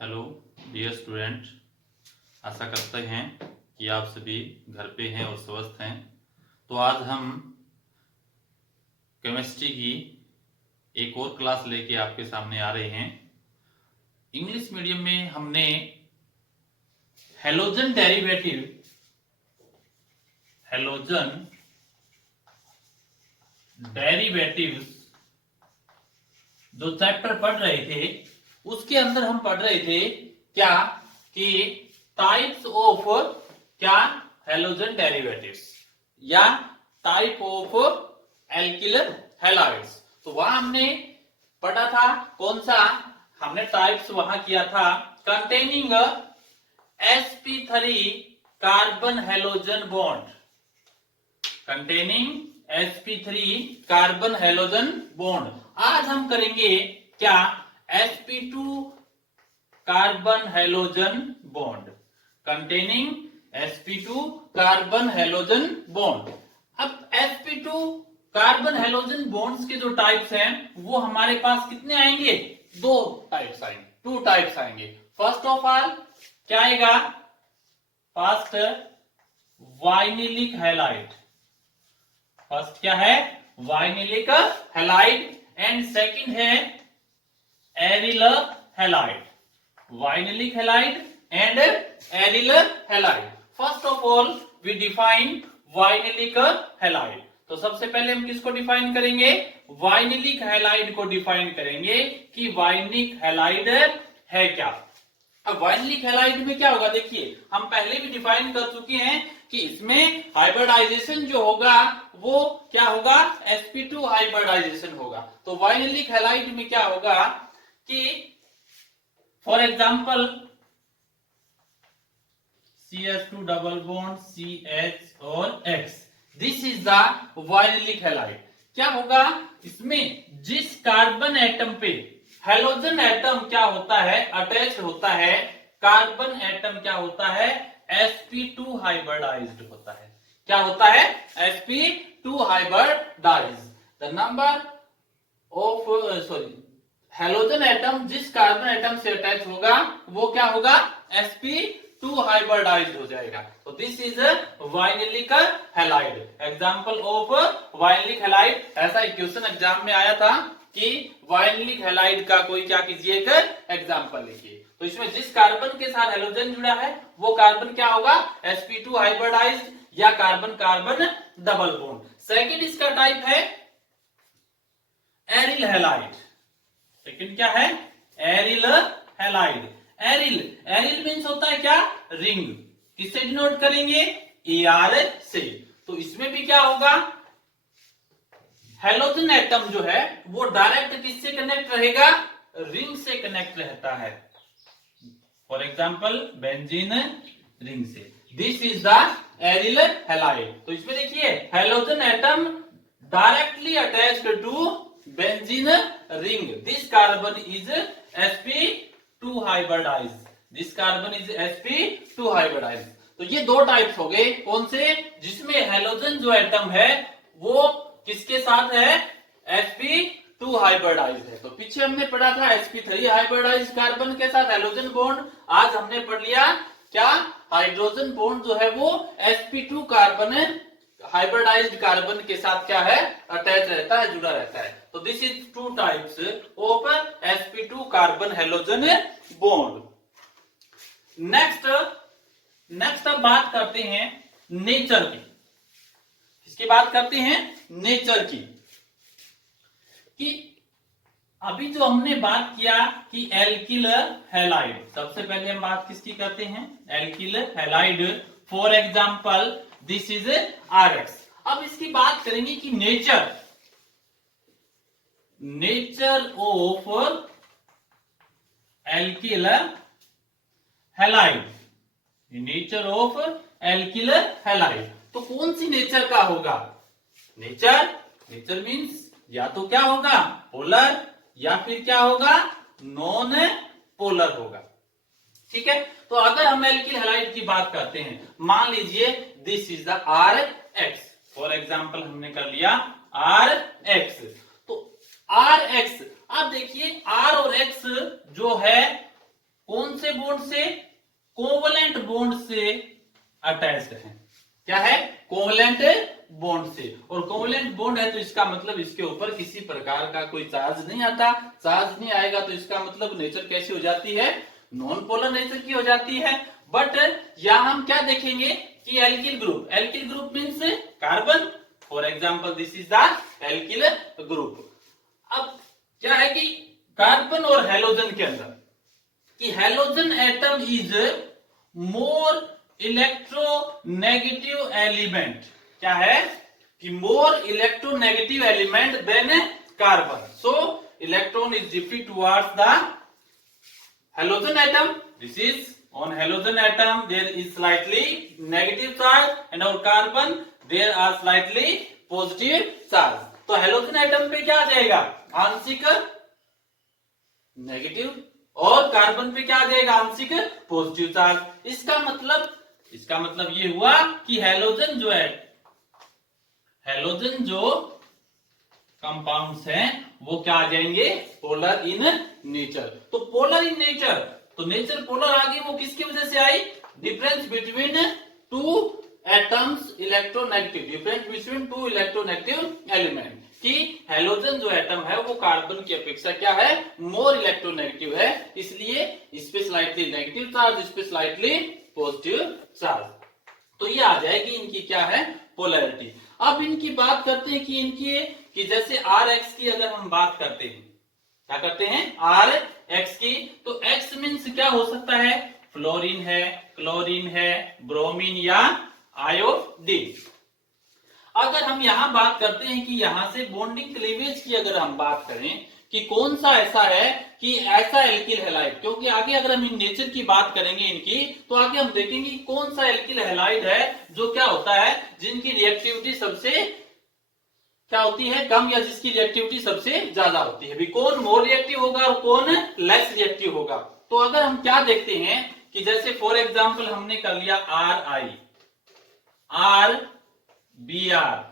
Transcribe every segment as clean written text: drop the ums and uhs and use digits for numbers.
Hello dear student, आशा करते हैं कि आप सभी घर पे हैं और स्वस्थ हैं। तो आज हम केमिस्ट्री की एक और क्लास लेके आपके सामने आ रहे हैं। इंग्लिश मीडियम में हमने हेलोजन डेरिवेटिव्स जो चैप्टर पढ़ रहे थे उसके अंदर हम पढ़ रहे थे क्या कि टाइप्स ऑफ क्या हेलोजन डेरिवेटिव्स या टाइप ऑफ एल्किल हैलाइड्स। तो वहां हमने पढ़ा था कौन सा, हमने टाइप्स वहां किया था containing sp3 carbon halogen bond, containing sp3 carbon halogen bond. आज हम करेंगे क्या sp2 carbon halogen bond, containing sp2 carbon halogen bond. अब sp2 कार्बन हेलोजन बॉन्ड्स के जो टाइप्स हैं वो हमारे पास कितने आएंगे? दो टाइप्स आएंगे, टू टाइप्स आएंगे। फर्स्ट ऑफ ऑल क्या आएगा? फर्स्ट वाइनिलिक हैलाइड, फर्स्ट क्या है? वाइनिलिक हैलाइड एंड सेकंड है aryl halide, vinylic halide and aryl halide. First of all we define vinylic halide. तो सबसे पहले हम किसको डिफाइन करेंगे? वाइनिलिक हैलाइड को डिफाइन करेंगे कि वाइनिलिक हैलाइड है क्या। अब वाइनिलिक हैलाइड में क्या होगा, देखिए हम पहले भी डिफाइन कर चुके हैं कि इसमें हाइब्रिडाइजेशन जो होगा वो क्या होगा? sp2 हाइब्रिडाइजेशन होगा। तो वाइनिलिक हैलाइड में क्या होगा कि for example CH2 double bond CH और X, this is the vinylic halide. क्या होगा इसमें? जिस कार्बन एटम पे हेलोजन एटम क्या होता है? अटैच होता है, कार्बन एटम क्या होता है? sp2 हाइब्रिडाइज्ड होता है। क्या होता है? sp2 hybridized. The number of halogen atom जिस कार्बन एटम से अटैच होगा वो क्या होगा? sp2 हाइब्रिडाइज्ड हो जाएगा। तो this is vinylic halide. Example of vinylic halide, ऐसा एक क्वेश्चन एग्जाम में आया था कि वाइनिलिक हैलाइड का कोई क्या कीजिए एक एग्जांपल लिखिए। तो इसमें जिस कार्बन के साथ हेलोजन जुड़ा है वो कार्बन क्या होगा? sp2 हाइब्रिडाइज्ड या carbon carbon double bond. Second इसका टाइप है एरिल हैलाइड। सेकंड क्या है? Aryl halide. Aryl, aryl means होता है क्या? रिंग। किससे डिनोट करेंगे? AR से। तो इसमें भी क्या होगा? हेलोजन एटम जो है वो डायरेक्ट किससे कनेक्ट रहेगा? रिंग से कनेक्ट रहता है। फॉर एग्जांपल बेंजीन रिंग से। This is the aryl halide. तो इसमें देखिए halogen atom directly attached to benzene ring. This carbon is sp2 hybridized, this carbon is sp2 hybridized. तो ये दो टाइप्स हो गए, कौन से? जिसमें हेलोजन जो एटम है वो किसके साथ है? sp2 हाइब्रिडाइज्ड है। तो पीछे हमने पढ़ा था sp3 हाइब्रिडाइज्ड कार्बन के साथ हेलोजन बॉन्ड। आज हमने पढ़ लिया क्या? हाइड्रोजन बॉन्ड जो है वो sp2 कार्बन हाइब्रिडाइज्ड कार्बन के साथ क्या है? अटैच रहता है, जुड़ा रहता है। तो this is two types of sp2 carbon halogen bond. Next अब बात करते हैं नेचर की। किसकी बात करते हैं? नेचर की। कि अभी जो हमने बात किया कि एल्किल हैलाइड, सबसे पहले हम बात किसकी करते हैं? Alkyl halide. For example this is RX। अब इसकी बात करेंगे कि nature of alkyl halide, nature of alkyl halide. तो कौन सी नेचर का होगा? नेचर मींस या तो क्या होगा? पोलर, या फिर क्या होगा? नॉन पोलर होगा। ठीक है। तो अगर हम एल्किल हैलाइड की बात करते हैं, मान लीजिए this is the RX। For example हमने कर लिया RX। तो RX, अब देखिए R और X जो है कौन से बॉन्ड से? कोवलेंट बॉन्ड से अटैच्ड है। क्या है? कोवलेंट बॉन्ड से। और कोवलेंट बॉन्ड है तो इसका मतलब इसके ऊपर किसी प्रकार का कोई चार्ज नहीं आता। चार्ज नहीं आएगा तो इसका मतलब नेचर कैसी हो जाती है? नॉन पोलर नेचर की हो जाती है। बट यहां हम क्या देखेंगे कि alkyl group means carbon. For example this is the alkyl group. अब क्या है कि कार्बन और हैलोजन के अंदर कि halogen atom is more electronegative element. क्या है कि more electronegative element than carbon. So electron is diffuse towards the halogen atom. This is on halogen atom there is slightly negative charge and on carbon there are slightly positive charge. तो halogen atom पे क्या आ जाएगा? आंशिक negative और carbon पे क्या आ जाएगा? आंशिक पॉजिटिव चार्ज। इसका मतलब ये हुआ कि हैलोजन जो है, हैलोजन जो कंपाउंड्स हैं वो क्या आ जाएंगे? Polar in nature. तो पोलर इन नेचर, तो नेचर पोलर आ गई, वो किसकी वजह से आई? Difference between two atoms electronegative, difference between two electronegative element. कि हैलोजन जो एटम है वो कार्बन की अपेक्षा क्या है? मोर इलेक्ट्रोनेगेटिव है, इसलिए इस पे स्लाइटली नेगेटिव चार्ज, इस पे स्लाइटली पॉजिटिव चार्ज। तो ये आ जाएगी इनकी क्या है? पोलैरिटी। अब इनकी बात करते हैं कि इनकी कि जैसे Rx की अगर हम बात करते हैं, क्या करते हैं? Rx की, तो X मीन्स क्या हो सकता है? फ्लोरीन है, क्लोरीन है, ब्रोमीन या आयोडीन। अगर हम यहां बात करते हैं कि यहां से बॉन्डिंग क्लीवेज की अगर हम बात करें कि कौन सा ऐसा है कि ऐसा एल्किल हैलाइड, क्योंकि आगे अगर हम इन नेचर की बात करेंगे इनकी, तो आगे हम देखेंगे कौन सा एल्किल हैलाइड है जो क्या होता है, जिनकी रिएक्टिविटी सबसे क्या होती है? कम, या जिसकी रिएक्टिविटी सबसे ज्यादा होती है। भी कौन मोर रिएक्टिव होगा और कौन लेस रिएक्टिव होगा। तो अगर हम क्या देखते हैं कि जैसे फॉर एग्जांपल हमने कर लिया Ri, RBr,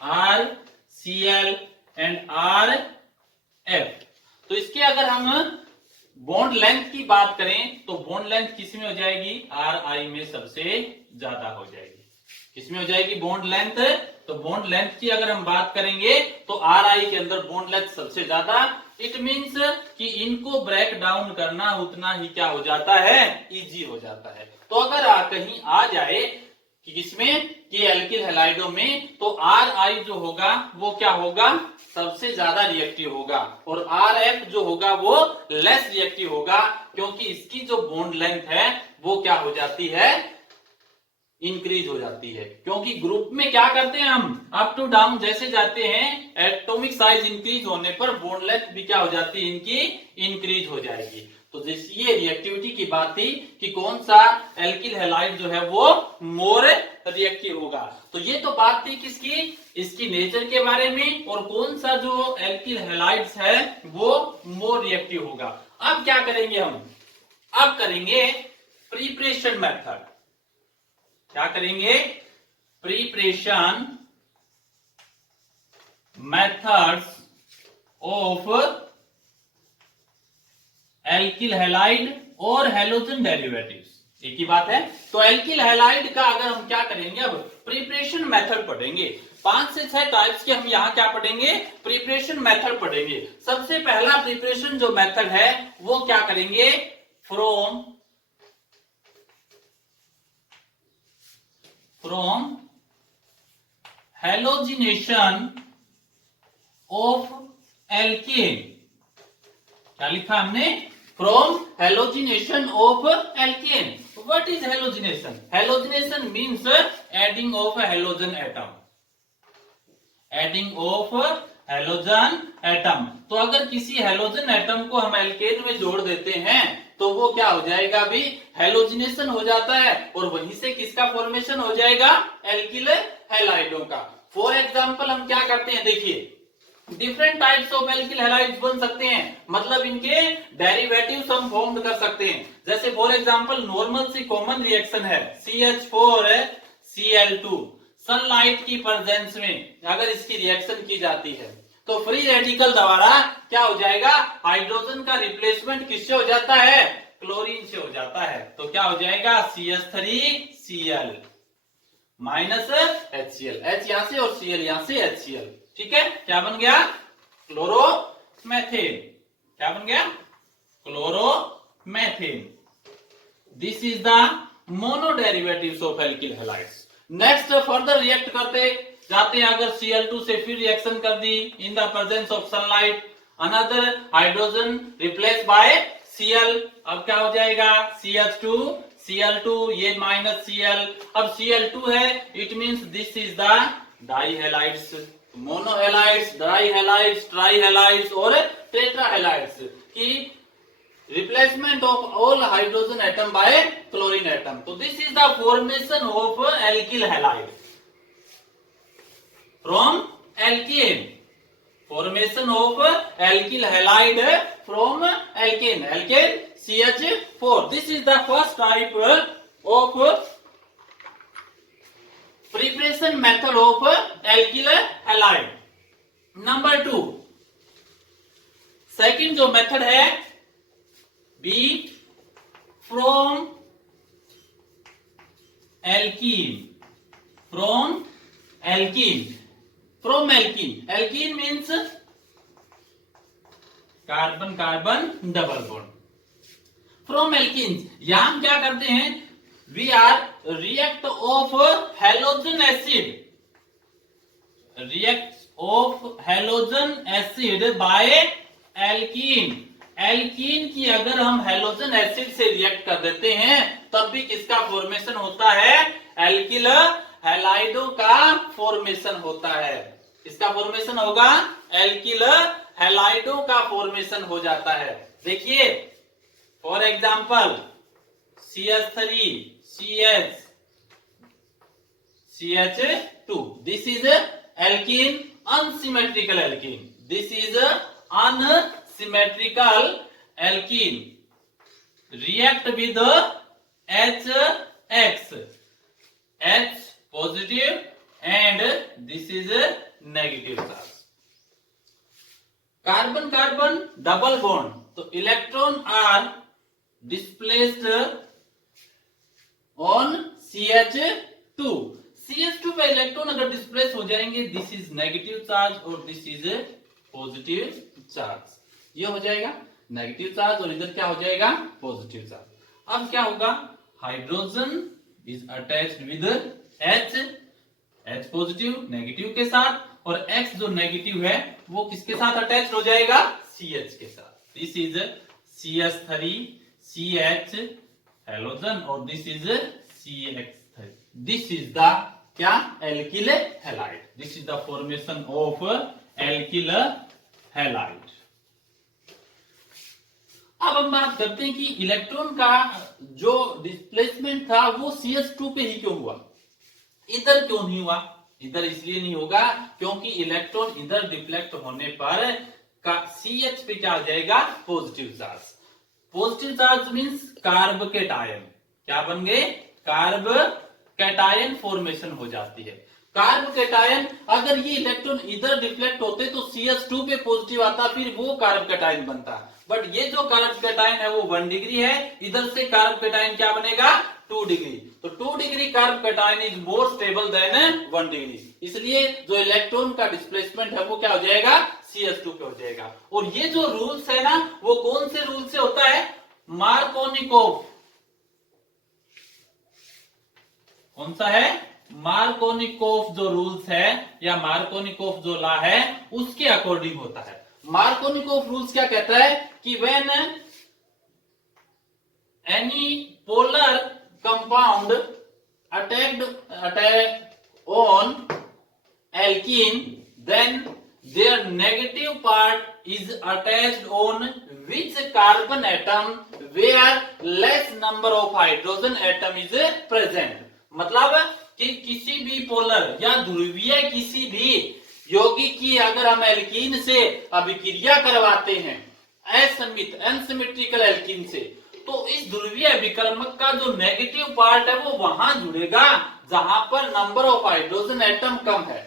RCl and RF। तो इसके अगर हम बॉन्ड लेंथ की बात करें तो बॉन्ड लेंथ किस में हो जाएगी? Ri में सबसे ज्यादा हो जाएगी। किसमें हो जाएगी बॉन्ड लेंथ? तो बॉन्ड लेंथ की अगर हम बात करेंगे तो Ri के अंदर बॉन्ड लेंथ सबसे ज्यादा। इट मींस कि इनको ब्रेक डाउन करना उतना ही क्या हो जाता है? इजी हो जाता है। तो अगर कहीं आ जाए कि किसमें कि एल्किल हैलाइडों में, तो Ri जो होगा वो क्या होगा? सबसे ज्यादा रिएक्टिव होगा, और Rf जो होगा वो लेस रिएक्टिव होगा, क्योंकि इसकी जो बॉन्ड लेंथ है वो क्या हो जाती है? इंक्रीज हो जाती है। क्योंकि ग्रुप में क्या करते हैं हम? अप टू डाउन जैसे जाते हैं, एटॉमिक साइज इंक्रीज होने पर बॉन्ड लेंथ भी क्या हो जाती है? इनकी इंक्रीज हो जाएगी। तो जैसे ये रिएक्टिविटी की बात थी कि कौन सा एल्किल हैलाइड जो है वो मोर रिएक्टिव होगा। तो ये तो बात थी किसकी? इसकी नेचर के बारे में, और कौन सा जो एल्किल हैलाइड्स है वो मोर रिएक्टिव होगा। अब क्या करेंगे हम? अब करेंगे प्रिपरेशन मेथड। क्या करेंगे? Preparation methods of alkyl halide और हैलोजन डेरिवेटिव्स। एक ही बात है। तो एल्किल हैलाइड का अगर हम क्या करेंगे, अब प्रिपरेशन मेथड पढ़ेंगे। 5 से 6 टाइप्स के हम यहां क्या पढ़ेंगे? प्रिपरेशन मेथड पढ़ेंगे। सबसे पहला प्रिपरेशन जो मेथड है वो क्या करेंगे? From halogenation of alkene. क्या लिखा हमने? From halogenation of alkene. What is halogenation? Halogenation means adding of halogen atom, adding of halogen atom. तो अगर किसी हैलोजन एटम को हम एल्केन में जोड़ देते हैं तो वो क्या हो जाएगा? अभी हैलोजिनेशन हो जाता है, और वहीं से किसका फॉर्मेशन हो जाएगा? एल्किल हैलाइडों का। फॉर एग्जांपल हम क्या करते हैं, देखिए different types of alkyl halides बन सकते हैं, मतलब इनके डेरिवेटिव्स हम फॉर्म कर सकते हैं। जैसे फॉर एग्जांपल नॉर्मल सी कॉमन रिएक्शन है CH4Cl2, सनलाइट की प्रेजेंस में अगर इसकी रिएक्शन की जाती है तो फ्री रेडिकल द्वारा क्या हो जाएगा? हाइड्रोजन का रिप्लेसमेंट किससे हो जाता है? क्लोरीन से हो जाता है। तो क्या हो जाएगा, CH3Cl माइनस HCl, H यहां से और Cl यहां से HCl। ठीक है, क्या बन गया, क्लोरोमेथेन। क्या बन गया, chloromethane. This is the mono derivatives of alkyl halides. Next further react करते जाते हैं, अगर Cl2 से फिर रिएक्शन कर दी in the presence of sunlight, another hydrogen replace by Cl। अब क्या हो जाएगा, CH2 Cl2, ये माइनस Cl। अब Cl2 है, it means this is the dihalides, monohalides, dihalides, trihalides और टेट्राहैलाइड्स की replacement of all hydrogen atom by chlorine atom. So this is the formation of alkyl halide from alkane. Formation of alkyl halide from alkane. Alkane CH4. This is the first type of preparation method of alkyl halide. Number 2. Second जो method है, B from alkene. From alkene. From alkene. Alkene means carbon carbon double bond. From alkenes, यहां हम क्या करते हैं, we are react of halogen acid, react of halogen acid by alkene. Alkene की अगर हम हैलोजन एसिड से रिएक्ट कर देते हैं तब भी किसका फॉर्मेशन होता है, एल्किल हैलाइडो का फॉर्मेशन होता है। इसका फॉर्मेशन होगा, एल्किल हैलाइडो का फॉर्मेशन हो जाता है। देखिए for example CH3 CH CH2, this is alkene, unsymmetrical alkene. This is unsymmetrical alkene, react with HX, H positive and this is negative charge. Carbon carbon double bond, तो electron are displaced on CH2। CH2 पे electron अगर displace हो जाएंगे, this is negative charge और this is positive charge. ये हो जाएगा negative charge और इधर क्या हो जाएगा, पॉजिटिव चार्ज। अब क्या होगा, hydrogen is attached with H, H positive negative के साथ, और X जो नेगेटिव है वो किसके साथ अटैच हो जाएगा, CH के साथ। This is CH3 CH halogen और this is CH3। This is the क्या, alkyl halide. This is the formation of alkyl halide. अब हम बात करते हैं कि इलेक्ट्रॉन का जो डिस्प्लेसमेंट था वो CH2 पे ही क्यों हुआ, इधर क्यों नहीं हुआ। इधर इसलिए नहीं होगा क्योंकि इलेक्ट्रॉन इधर डिफ्लेक्ट होने पर का CH पे क्या आ जाएगा, positive charge. Positive charge means carb cation, क्या बन गए, कार्ब कैटायन फॉर्मेशन हो जाती है। कार्ब कैटायन, अगर ये इलेक्ट्रॉन इधर डिफ्लेक्ट होते तो CH2 पे पॉजिटिव आता, फिर वो कार्ब कैटायन बनता। बट ये जो कार्ब कैटायन है वो 1 डिग्री है, इधर से कार्ब कैटायन क्या बनेगा, 2 डिग्री। तो 2 degree carb cation is more stable then 1 degree, इसलिए जो इलेक्ट्रॉन का डिस्प्लेसमेंट है वो क्या हो जाएगा, CH2 पे हो जाएगा। और ये जो रूल्स है ना, वो कौन से रूल से होता है, मार्कोनिकोफ। कौन सा है, मार्कोनिकोफ जो रूल्स है या मार्कोनिकोफ जो लॉ है उसके अकॉर्डिंग होता है। मार्कोनिकोफ रूल्स क्या कहता है कि when any polar compound attacked on alkene, then their negative part is attached on which carbon atom where less number of hydrogen atom is present। मतलब कि किसी भी पोलर या ध्रुवीय किसी भी यौगिक की अगर हम एल्कीन से अभिक्रिया करवाते हैं, असमित अनसिमेट्रिकल एल्कीन से, तो इस ध्रुवीय विकर्मक का जो नेगेटिव पार्ट है वो वहां जुड़ेगा जहां पर नंबर ऑफ हाइड्रोजन एटम कम है।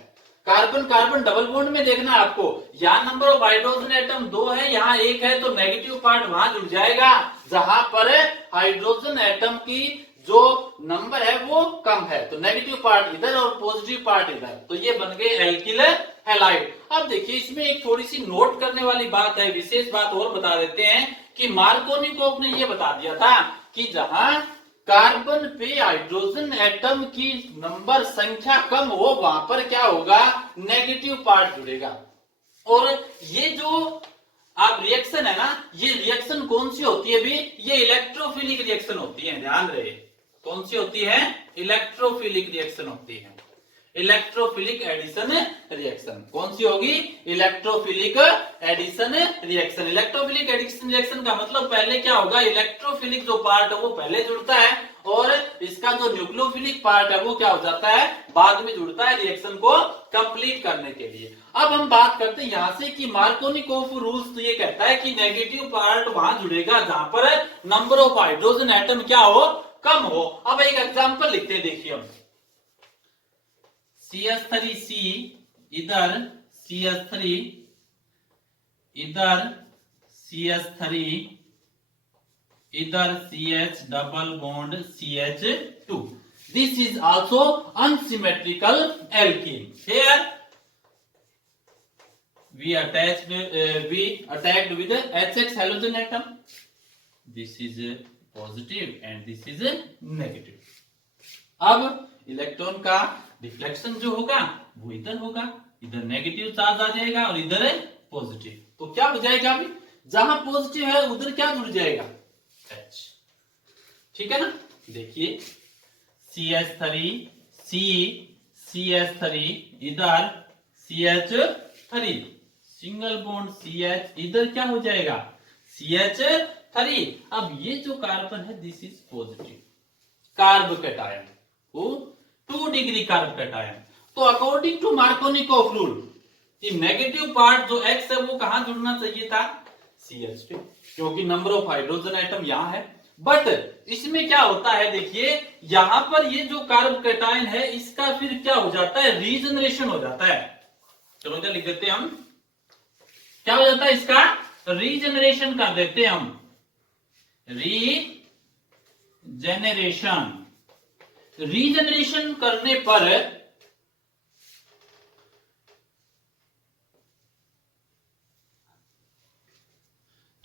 कार्बन कार्बन डबल बॉन्ड में देखना है आपको, यहाँ नंबर ऑफ हाइड्रोजन एटम 2 है, यहाँ 1 है, तो नेगेटिव पार्ट वहां जुड़ जाएगा जहां पर हाइड्रोजन एटम की जो नंबर है वो कम है, तो नेगेटिव पार्ट इधर और पॉजिटिव पार्ट इधर, तो ये बन गए एल्किल हैलाइड। अब देखिए इसमें एक थोड़ी सी नोट करने वाली बात है, विशेष बात और बता देते हैं कि मार्कोनिकोव ने ये बता दिया था कि जहां कार्बन पे हाइड्रोजन एटम की नंबर संख्या कम हो वहां पर क्या होगा, नेगेटिव पार्ट जुड़ेगा। और ये जो आप रिएक्शन है ना, ये रिएक्शन कौन सी होती है भी, ये इलेक्ट्रोफिलिक रिएक्शन होती है, ध्यान रहे कौन सी होती है, इलेक्ट्रोफिलिक रिएक्शन होती है। इलेक्ट्रोफिलिक एडिशन रिएक्शन कौन सी होगी, electrophilic addition reaction. Electrophilic addition reaction का मतलब पहले क्या होगा, इलेक्ट्रोफिलिक जो पार्ट है वो पहले जुड़ता है और इसका जो न्यूक्लियोफिलिक पार्ट है वो क्या हो जाता है, बाद में जुड़ता है रिएक्शन को कंप्लीट करने के लिए। अब हम बात करते हैं यहां से कि मार्कोनिकोव रूल्स तो ये कहता है कि नेगेटिव पार्ट वहां जुड़ेगा जहां पर नंबर ऑफ हाइड्रोजन एटम क्या हो, कम हो। अब एक एग्जांपल लिखते हैं, देखिए हम CH3C इधर CH3 इधर CH3 इधर CH double bond CH2, this is also unsymmetrical alkene. Here we attacked with the HX halogen atom, this is a positive and this is a negative। अब इलेक्ट्रॉन का deflection जो होगा वो इधर होगा, इधर नेगेटिव चार्ज आ जाएगा और इधर है पॉजिटिव, तो क्या हो जाएगा अभी, जहां पॉजिटिव है उधर क्या जुड़ जाएगा, H, ठीक है ना। देखिए CH3 CH3 इधर CH3 सिंगल बॉन्ड CH, इधर क्या हो जाएगा CH3। अब ये जो कार्बन है this is positive carb cation, वो 2 डिग्री कार्ब कैटायन। तो अकॉर्डिंग टू मार्कोनिकोव रूल कि नेगेटिव पार्ट जो X है वो कहां जुड़ना चाहिए था, CH पे, क्योंकि नंबर ऑफ हाइड्रोजन एटम यहां है। बट इसमें क्या होता है, देखिए यहां पर ये जो कार्ब कैटायन है इसका फिर क्या हो जाता है, रीजनरेशन हो जाता है। चलो इधर लिख देते हैं हम, क्या हो जाता है इसका, रीजनरेशन कर देते हैं हम, रीजनरेशन करने पर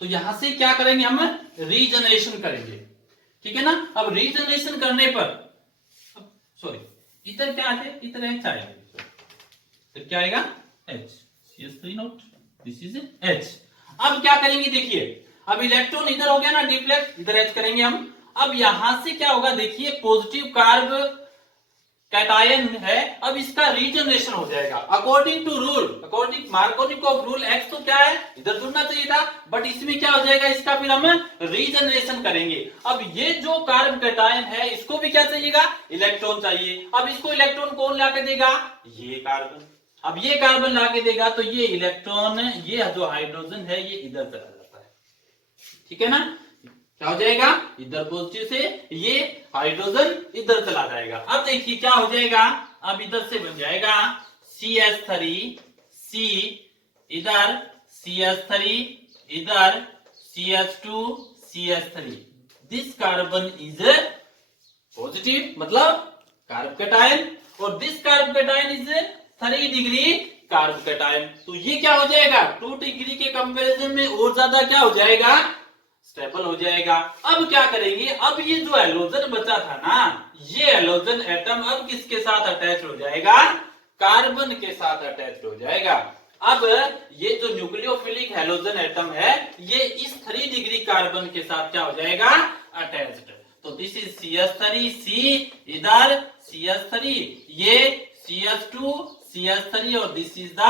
तो यहां से क्या करेंगे हम, रीजनरेशन करेंगे, ठीक है ना। अब रीजनरेशन करने पर सॉरी इधर क्या है, इधर H आएगा, तो क्या आएगा H, CH3 note, this is H। अब क्या करेंगे, देखिए अब इलेक्ट्रॉन इधर हो गया ना डिफ्लेक्ट, इधर H करेंगे हम। अब यहां से क्या होगा, देखिए पॉजिटिव कार्ब कैटायन है, अब इसका रीजनरेशन हो जाएगा according to rule, according Markovnikov rule. X तो क्या है, इधर जुड़ना चाहिए था, बट इसमें क्या हो जाएगा, इसका फिर हम रीजनरेशन करेंगे। अब ये जो कार्ब कैटायन है इसको भी क्या चाहिएगा, इलेक्ट्रॉन चाहिए। अब इसको इलेक्ट्रॉन कौन ला के देगा, ये कार्बन। अब ये कार्बन ला के देगा तो ये इलेक्ट्रॉन, ये जो हाइड्रोजन है ये इधर चला जाता है, ठीक है ना। क्या हो जाएगा, इधर पॉजिटिव से ये हाइड्रोजन इधर चला जाएगा। अब देखिए क्या हो जाएगा, अब इधर से बन जाएगा CH3C इधर CH3 इधर CH2 CH3, this carbon is positive मतलब कार्ब कैटायन, और this carb cation is 3 degree carb cation. तो ये क्या हो जाएगा, 2 डिग्री के कंपैरिजन में और ज्यादा क्या हो जाएगा, स्टेबल हो जाएगा। अब क्या करेंगे, अब ये जो हैलोजन बचा था ना, ये हैलोजन एटम अब किसके साथ अटैच हो जाएगा, कार्बन के साथ अटैच हो जाएगा। अब ये जो न्यूक्लियोफिलिक हैलोजन एटम है ये इस 3 डिग्री कार्बन के साथ क्या हो जाएगा, अटैच्ड। तो दिस इज CH3C इधर CH3, ये CH2 CH3 और दिस इज द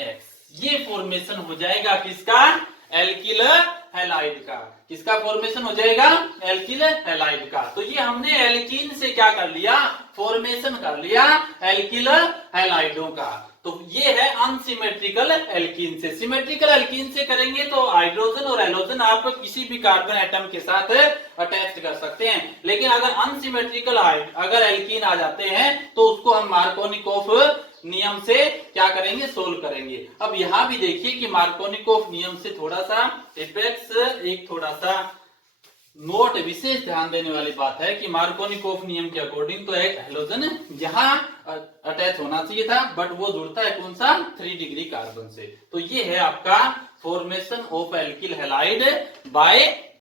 X। ये फॉर्मेशन हो जाएगा किसका, एल्किल हैलाइड का। किसका फॉर्मेशन हो जाएगा, एल्किल हैलाइड का। तो ये हमने एल्कीन से क्या कर लिया, फॉर्मेशन कर लिया एल्किल हैलाइडों का। तो ये है अनसिमेट्रिकल एल्कीन से। सिमेट्रिकल एल्कीन से करेंगे तो हाइड्रोजन और हैलोजन आप किसी भी कार्बन एटम के साथ अटैच कर सकते हैं, लेकिन अगर अनसिमेट्रिकल अगर एल्कीन आ जाते हैं तो उसको हम मार्कोनिकोव नियम से क्या करेंगे, सोल्व करेंगे। अब यहाँ भी देखिए कि मार्कोनिकोफ नियम से थोड़ा सा इफेक्ट्स, एक थोड़ा सा नोट विशेष ध्यान देने वाली बात है कि मार्कोनिकोफ नियम के अकॉर्डिंग तो एक हेलोजन यहाँ अटैच होना चाहिए था, बट वो जुड़ता है कौन सा, 3 डिग्री कार्बन से। तो ये है आपका formation of alkyl halide bye